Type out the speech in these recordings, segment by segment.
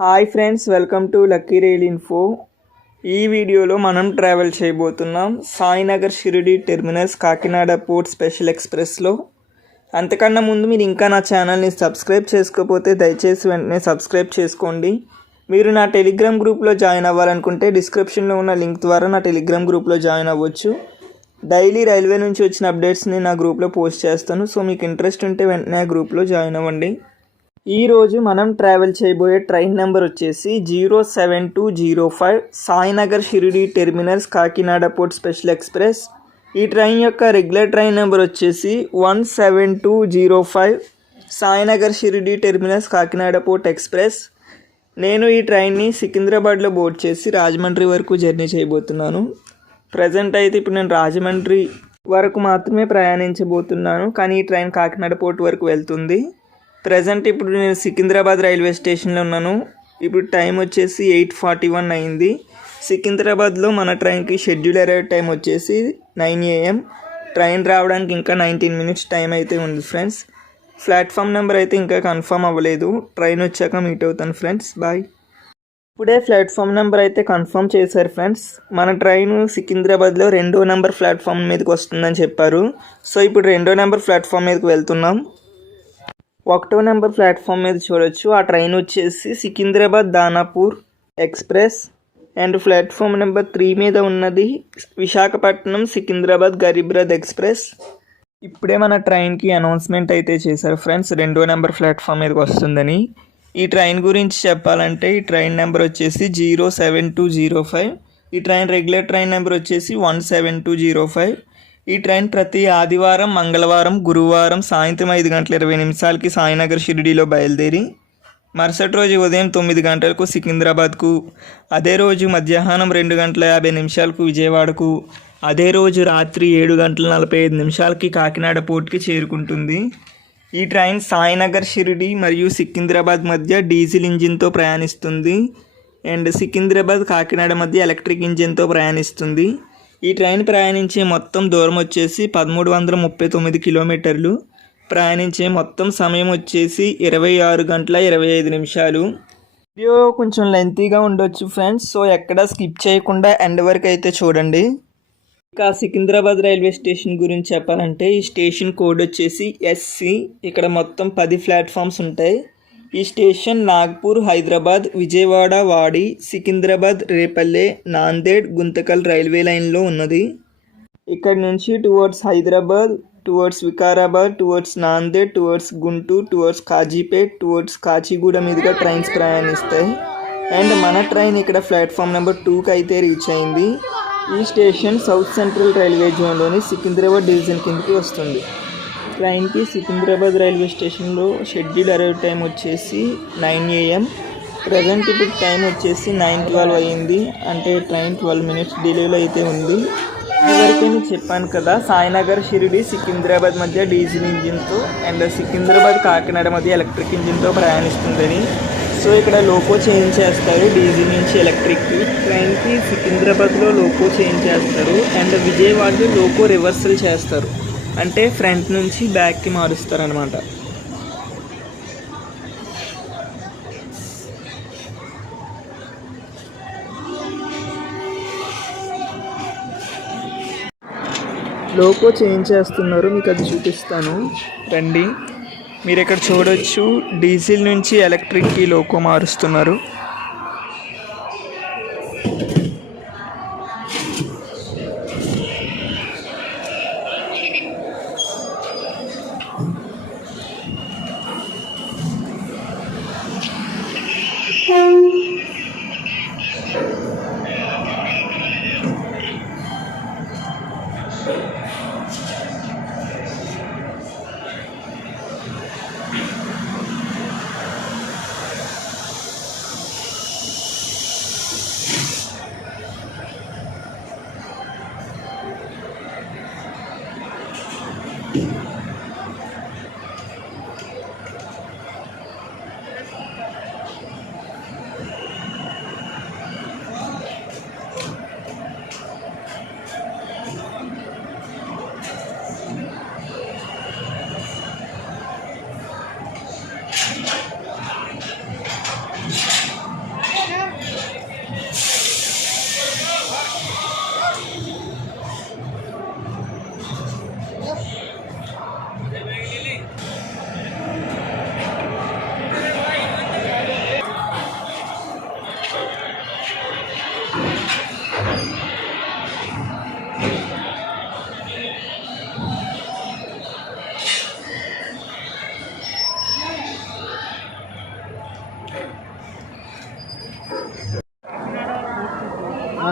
Hi friends, welcome to lucky rail info. ఈ వీడియోలో మనం ట్రావెల్ చేయబోతున్నాం Sainagar Shirdi terminals Kakinada port special ఎక్స్ప్రెస్లో. అంతకన్నా ముందు మీరు ఇంకా నా ఛానల్ని సబ్స్క్రైబ్ చేసుకోకపోతే దయచేసి వెంటనే సబ్స్క్రైబ్ చేసుకోండి. మీరు నా టెలిగ్రామ్ గ్రూప్లో జాయిన్ అవ్వాలనుకుంటే డిస్క్రిప్షన్లో ఉన్న లింక్ ద్వారా నా టెలిగ్రామ్ గ్రూప్లో జాయిన్ అవ్వచ్చు. డైలీ రైల్వే నుంచి వచ్చిన అప్డేట్స్ని నా గ్రూప్లో పోస్ట్ చేస్తాను. సో మీకు ఇంట్రెస్ట్ ఉంటే వెంటనే ఆ గ్రూప్లో జాయిన్ అవ్వండి. ఈరోజు మనం ట్రావెల్ చేయబోయే ట్రైన్ నెంబర్ వచ్చేసి 07205 Sainagar Shirdi terminals Kakinada port special express. ఈ ట్రైన్ యొక్క రెగ్యులర్ ట్రైన్ నెంబర్ వచ్చేసి 17205 Sainagar Shirdi terminals Kakinada port express. నేను ఈ ట్రైన్ని సికింద్రాబాద్లో బోర్డ్ చేసి రాజమండ్రి వరకు జర్నీ చేయబోతున్నాను. ప్రజెంట్ అయితే ఇప్పుడు నేను రాజమండ్రి వరకు మాత్రమే ప్రయాణించబోతున్నాను, కానీ ఈ ట్రైన్ కాకినాడ పోర్ట్ వరకు వెళ్తుంది. ప్రజెంట్ ఇప్పుడు నేను సికింద్రాబాద్ రైల్వే స్టేషన్లో ఉన్నాను. ఇప్పుడు టైం వచ్చేసి 8:41 అయింది. సికింద్రాబాద్లో మన ట్రైన్కి షెడ్యూల్ అరైవ్ టైం వచ్చేసి 9 AM. ట్రైన్ రావడానికి ఇంకా 19 మినిట్స్ టైం అయితే ఉంది ఫ్రెండ్స్. ప్లాట్ఫామ్ నెంబర్ అయితే ఇంకా కన్ఫర్మ్ అవ్వలేదు. ట్రైన్ వచ్చాక మీట్ అవుతాను ఫ్రెండ్స్. బాయ్. ఇప్పుడే ప్లాట్ఫామ్ నెంబర్ అయితే కన్ఫర్మ్ చేశారు ఫ్రెండ్స్. మన ట్రైన్ సికింద్రాబాద్లో 2వ నెంబర్ ప్లాట్ఫామ్ మీదకి వస్తుందని చెప్పారు. సో ఇప్పుడు 2వ నెంబర్ ప్లాట్ఫామ్ మీదకి వెళ్తున్నాం. 1వ నెంబర్ ప్లాట్ఫామ్ మీద చూడొచ్చు. ఆ ట్రైన్ వచ్చేసి Secunderabad Danapur express. And platform number 3 మీద ఉన్నది విశాఖపట్నం సికింద్రాబాద్ గరీబ్రథ్ ఎక్స్ప్రెస్. ఇప్పుడే మన ట్రైన్కి అనౌన్స్మెంట్ అయితే చేశారు ఫ్రెండ్స్, 2వ నెంబర్ ప్లాట్ఫామ్ మీదకి వస్తుందని. ఈ ట్రైన్ గురించి చెప్పాలంటే ఈ ట్రైన్ నెంబర్ వచ్చేసి 07205. ఈ ట్రైన్ రెగ్యులర్ ట్రైన్ నెంబర్ వచ్చేసి 17205. ఈ ట్రైన్ ప్రతి ఆదివారం, మంగళవారం, గురువారం సాయంత్రం 5:20 సాయినగర్ షిరిడీలో బయలుదేరి మరుసటి రోజు ఉదయం 9 గంటలకు సికింద్రాబాద్కు, అదే రోజు మధ్యాహ్నం 2:50 విజయవాడకు, అదే రోజు రాత్రి 7:45 కాకినాడ పోర్ట్కి చేరుకుంటుంది. ఈ ట్రైన్ సాయినగర్ షిరిడి మరియు సికింద్రాబాద్ మధ్య డీజిల్ ఇంజిన్తో ప్రయాణిస్తుంది. అండ్ సికింద్రాబాద్ కాకినాడ మధ్య ఎలక్ట్రిక్ ఇంజిన్తో ప్రయాణిస్తుంది. ఈ ట్రైన్ ప్రయాణించే మొత్తం దూరం వచ్చేసి 1339 కిలోమీటర్లు. ప్రయాణించే మొత్తం సమయం వచ్చేసి 26 గంటల 25 నిమిషాలు. వీడియో కొంచెం లెంతీగా ఉండొచ్చు ఫ్రెండ్స్, సో ఎక్కడ స్కిప్ చేయకుండా ఎండ్ వరకు అయితే చూడండి. ఇక సికింద్రాబాద్ రైల్వే స్టేషన్ గురించి చెప్పాలంటే ఈ స్టేషన్ కోడ్ వచ్చేసి SC. ఇక్కడ మొత్తం 10 ప్లాట్ఫామ్స్ ఉంటాయి. ఈ స్టేషన్ నాగ్పూర్, హైదరాబాద్, విజయవాడ, వాడి, సికింద్రాబాద్, రేపల్లె, నాందేడ్, గుంతకల్ రైల్వే లైన్లో ఉన్నది. ఇక్కడ నుంచి towards Hyderabad, towards Vikarabad, towards Nanded, towards Guntur, towards Kazipet, towards Kacheguda మీదుగా ట్రైన్స్ ప్రయాణిస్తాయి. అండ్ మన ట్రైన్ ఇక్కడ ప్లాట్ఫామ్ నెంబర్ 2కి అయితే రీచ్ అయింది. ఈ స్టేషన్ సౌత్ సెంట్రల్ రైల్వే జోన్లోని సికింద్రాబాద్ డివిజన్ కిందకి వస్తుంది. ట్రైన్కి సికింద్రాబాద్ రైల్వే స్టేషన్లో షెడ్యూల్ అరైవ్ టైం వచ్చేసి 9 AM. ప్రజెంట్ ఇప్పుడు టైం వచ్చేసి 9:12 అయ్యింది. అంటే ట్రైన్ 12 మినిట్స్ డిలేలో అయితే ఉంది. ఇదివరకే నేను చెప్పాను కదా, సాయినగర్ షిరిడి సికింద్రాబాద్ మధ్య డీజిల్ ఇంజిన్తో అండ్ సికింద్రాబాద్ కాకినాడ మధ్య ఎలక్ట్రిక్ ఇంజిన్తో ప్రయాణిస్తుందని. సో ఇక్కడ లోకో చేంజ్ చేస్తారు, డీజిల్ నుంచి ఎలక్ట్రిక్. ట్రైన్కి సికింద్రాబాద్లో లోకో చేంజ్ చేస్తారు అండ్ విజయవాడలో లోకో రివర్సల్ చేస్తారు, అంటే ఫ్రంట్ నుంచి బ్యాక్కి మారుస్తారనమాట. లోకో చేంజ్ చేస్తున్నారు, మీకు అది చూపిస్తాను రండి. మీరు ఇక్కడ చూడొచ్చు, డీజిల్ నుంచి ఎలక్ట్రిక్కి లోకో మారుస్తున్నారు.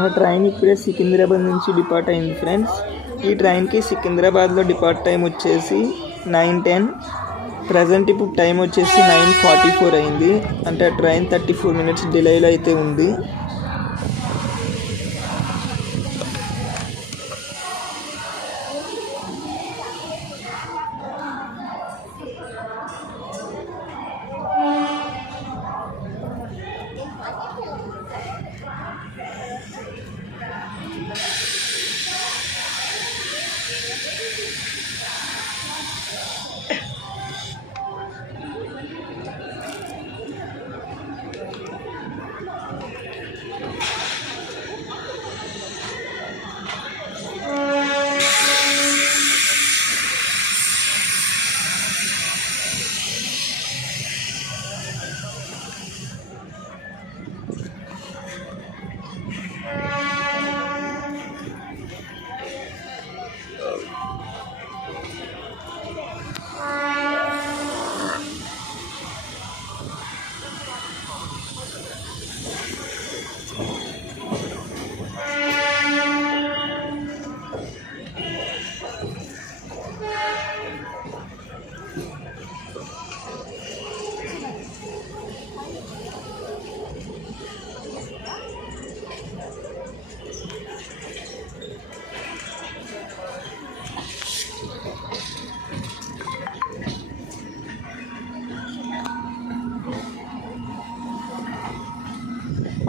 మన ట్రైన్ ఇప్పుడే సికింద్రాబాద్ నుంచి డిపార్ట్ అయింది ఫ్రెండ్స్. ఈ ట్రైన్కి సికింద్రాబాద్లో డిపార్ట్ టైం వచ్చేసి 9:10. ప్రజెంట్ ఇప్పుడు టైం వచ్చేసి 9:44 అయింది. అంటే ట్రైన్ 34 minutes డిలేలో అయితే ఉంది.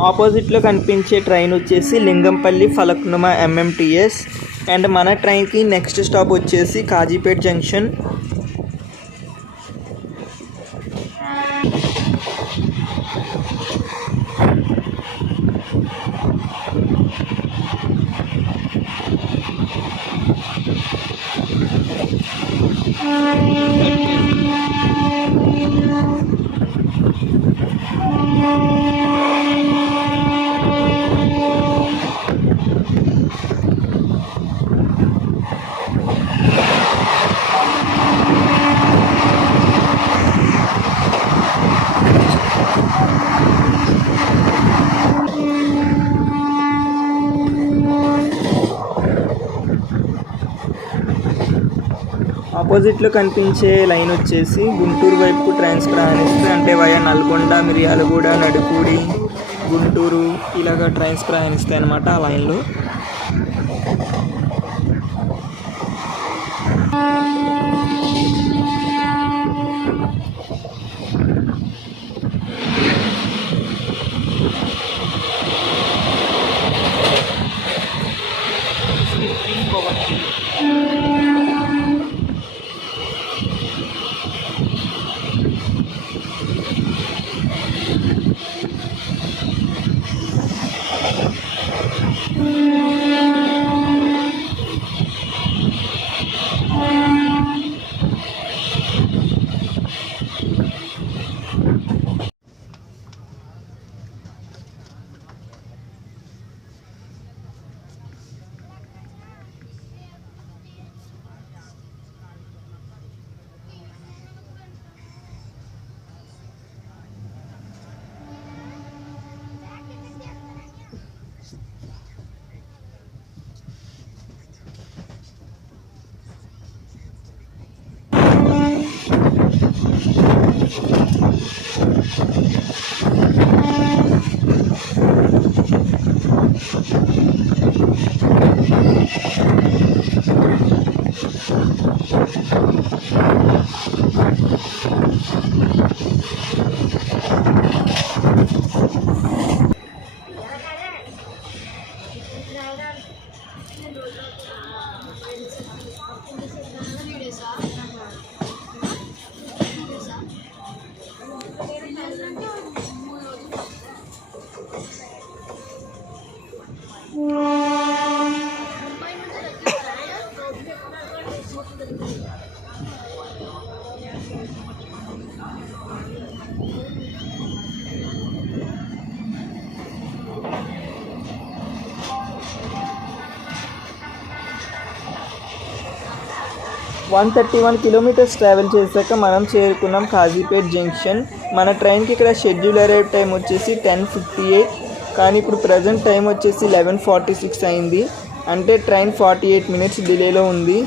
ఆపోజిట్లో కనిపించే ట్రైన్ వచ్చేసి లింగంపల్లి ఫలక్నుమా MMTS. అండ్ మన ట్రైన్కి నెక్స్ట్ స్టాప్ వచ్చేసి కాజీపేట్ జంక్షన్. ఆపోజిట్లో కనిపించే లైన్ వచ్చేసి గుంటూరు వైపుకు ట్రైన్స్ ప్రయాణిస్తాయి. అంటే వయా నల్గొండ, మిర్యాలగూడ, నడుపూడి, గుంటూరు ఇలాగ ట్రైన్స్ ప్రయాణిస్తాయి అన్నమాట ఆ లైన్లో. వన్ 131 కిలోమీటర్స్ ట్రావెల్ చేశాక మనం చేరుకున్నాం కాజీపేట్ జంక్షన్. మన ట్రైన్కి ఇక్కడ షెడ్యూల్ అరైవ్ టైం వచ్చేసి 10:58. కానీ ఇప్పుడు ప్రజెంట్ టైం వచ్చేసి 11:46 అయింది. అంటే ట్రైన్ 48 మినిట్స్ డిలేలో ఉంది.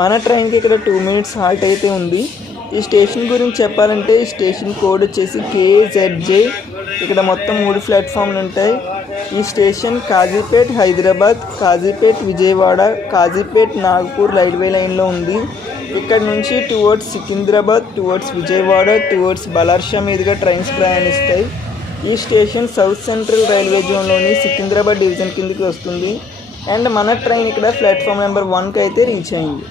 మన ట్రైన్కి ఇక్కడ 2 మినిట్స్ హాల్ట్ అయితే ఉంది. ఈ స్టేషన్ గురించి చెప్పాలంటే ఈ స్టేషన్ కోడ్ వచ్చేసి KZJ. ఇక్కడ మొత్తం 3 ప్లాట్ఫామ్లు ఉంటాయి. ఈ స్టేషన్ కాజీపేట్ హైదరాబాద్, కాజీపేట్ విజయవాడ, కాజీపేట్ నాగపూర్ రైల్వే లైన్లో ఉంది. ఇక్కడ నుంచి towards Secunderabad, towards Vijayawada, towards Balharshah మీదుగా ట్రైన్స్ ప్రయాణిస్తాయి. ఈ స్టేషన్ సౌత్ సెంట్రల్ రైల్వే జోన్లోని సికింద్రాబాద్ డివిజన్ కిందకి వస్తుంది. అండ్ మన ట్రైన్ ఇక్కడ ప్లాట్ఫామ్ నెంబర్ 1కి అయితే రీచ్ అయింది.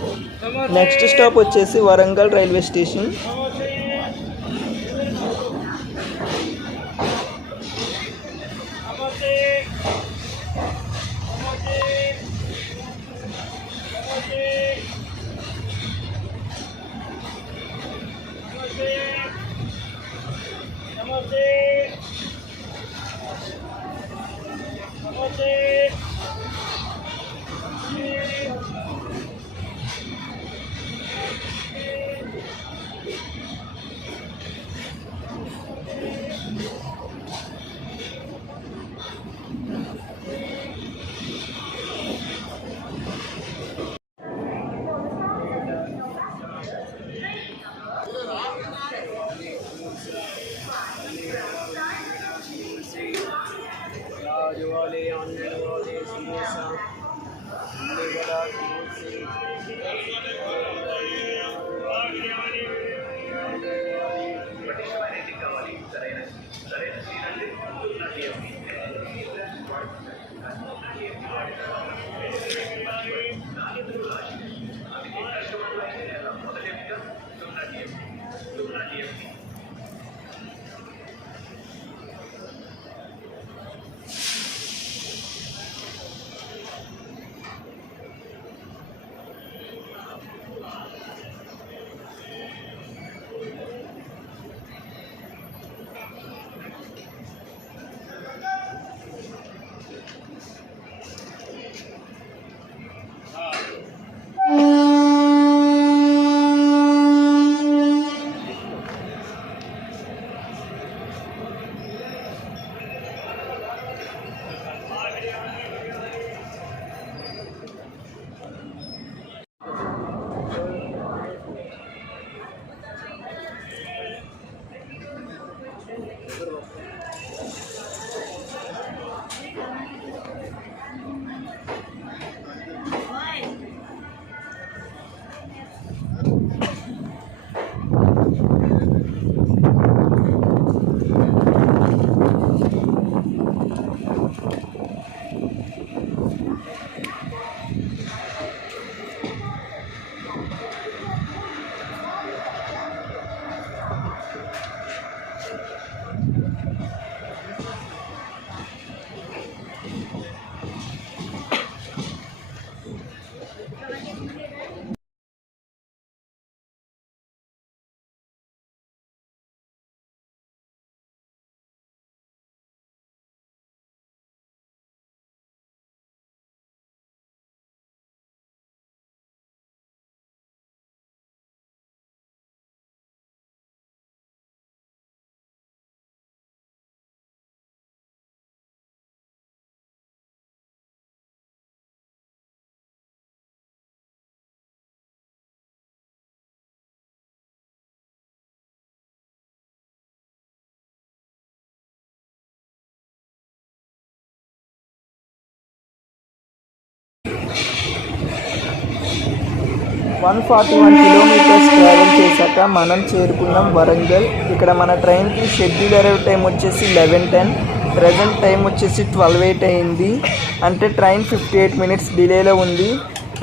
నెక్స్ట్ స్టాప్ వచ్చేసి Warangal railway station. One 41 kilometres travel చేశాక మనం చేరుకున్నాం వరంగల్. ఇక్కడ మన ట్రైన్కి షెడ్యూల్ అరైవ్ టైం వచ్చేసి 11:10. ప్రజెంట్ టైం వచ్చేసి 12:08 అయింది. అంటే ట్రైన్ 58 మినిట్స్ డిలేలో ఉంది.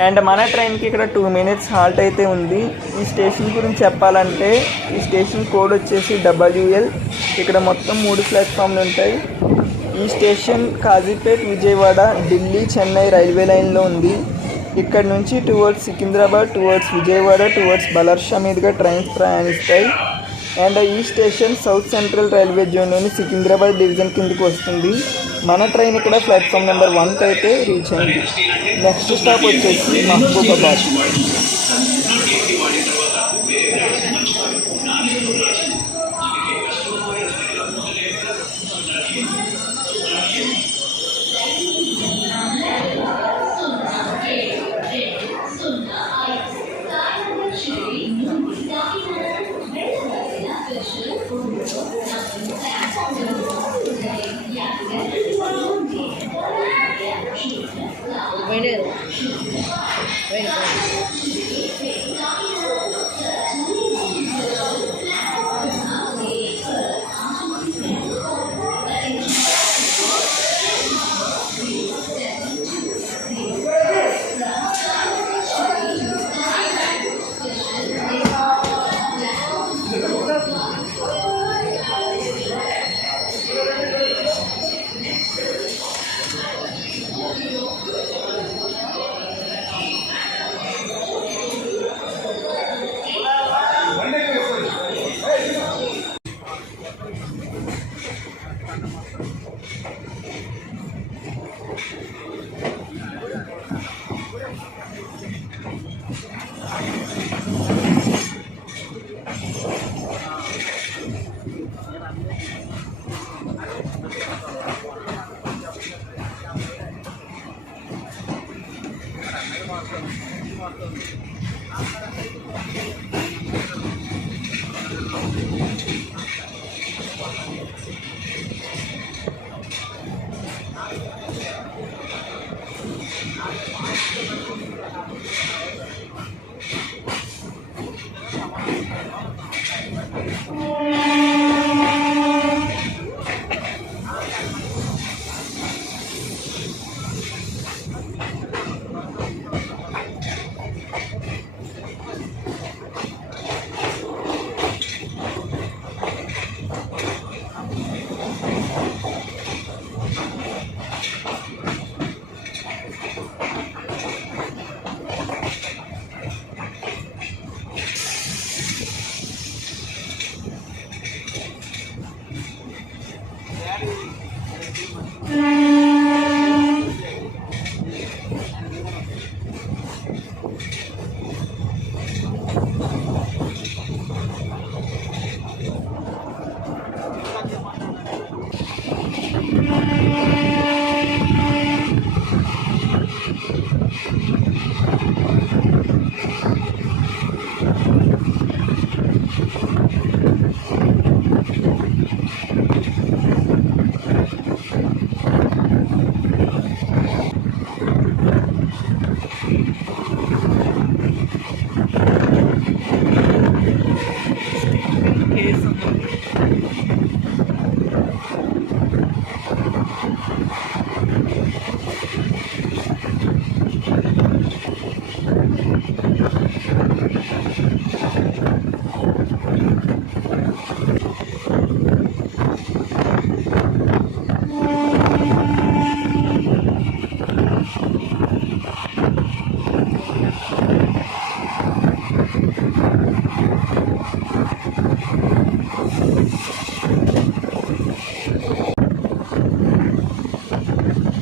అండ్ మన ట్రైన్కి ఇక్కడ 2 మినిట్స్ హాల్ట్ అయితే ఉంది. ఈ స్టేషన్ గురించి చెప్పాలంటే ఈ స్టేషన్ కోడ్ వచ్చేసి WL. ఇక్కడ మొత్తం 3 ప్లాట్ఫామ్లు ఉంటాయి. ఈ స్టేషన్ కాజీపేట్, విజయవాడ, ఢిల్లీ, చెన్నై రైల్వే లైన్లో ఉంది. ఇక్కడ నుంచి towards Secunderabad, towards Vijayawada, towards Balharshah మీదుగా ట్రైన్స్ ప్రయాణిస్తాయి. అండ్ ఈ స్టేషన్ సౌత్ సెంట్రల్ రైల్వే జోన్లోని సికింద్రాబాద్ డివిజన్ కిందకి వస్తుంది. మన ట్రైన్ ఇక్కడ ప్లాట్ఫామ్ నెంబర్ 1కి అయితే రీచ్ అయింది. నెక్స్ట్ స్టాప్ వచ్చేసి మహబూబాబాద్.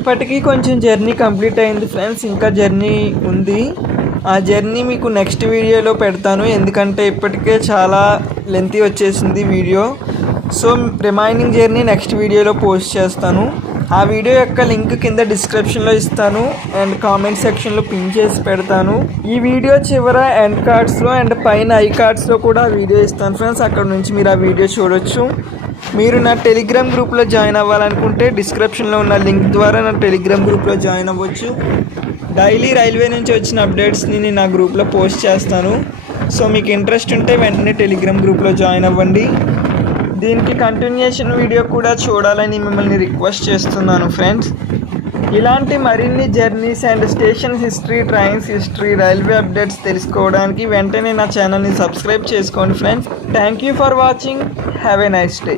ఇప్పటికీ కొంచెం జర్నీ కంప్లీట్ అయింది ఫ్రెండ్స్, ఇంకా జర్నీ ఉంది. ఆ జర్నీ మీకు నెక్స్ట్ వీడియోలో పెడతాను, ఎందుకంటే ఇప్పటికే చాలా లెంతీ వచ్చేసింది video. So remaining journey next వీడియోలో పోస్ట్ చేస్తాను. ఆ వీడియో యొక్క లింక్ కింద డిస్క్రిప్షన్లో ఇస్తాను అండ్ కామెంట్ సెక్షన్లో పిన్ చేసి పెడతాను. ఈ వీడియో చివర ఎండ్ కార్డ్స్లో అండ్ పైన ఐ కార్డ్స్లో కూడా వీడియో ఇస్తాను ఫ్రెండ్స్, అక్కడ నుంచి మీరు ఆ వీడియో చూడొచ్చు. మీరు నా టెలిగ్రామ్ గ్రూప్లో జాయిన్ అవ్వాలనుకుంటే డిస్క్రిప్షన్లో ఉన్న లింక్ ద్వారా నా టెలిగ్రామ్ గ్రూప్లో జాయిన్ అవ్వచ్చు. డైలీ రైల్వే నుంచి వచ్చిన అప్డేట్స్ని నేను నా గ్రూప్లో పోస్ట్ చేస్తాను. సో మీకు ఇంట్రెస్ట్ ఉంటే వెంటనే టెలిగ్రామ్ గ్రూప్లో జాయిన్ అవ్వండి. దీనికి కంటిన్యూషన్ వీడియో కూడా చూడాలని మిమ్మల్ని రిక్వెస్ట్ చేస్తున్నాను ఫ్రెండ్స్. ఇలాంటి మరిన్ని journeys and station history, trains history, railway updates తెలుసుకోవడానికి వెంటనే నా ఛానల్ని సబ్స్క్రైబ్ చేసుకోండి friends. Thank you for watching. Have a nice day.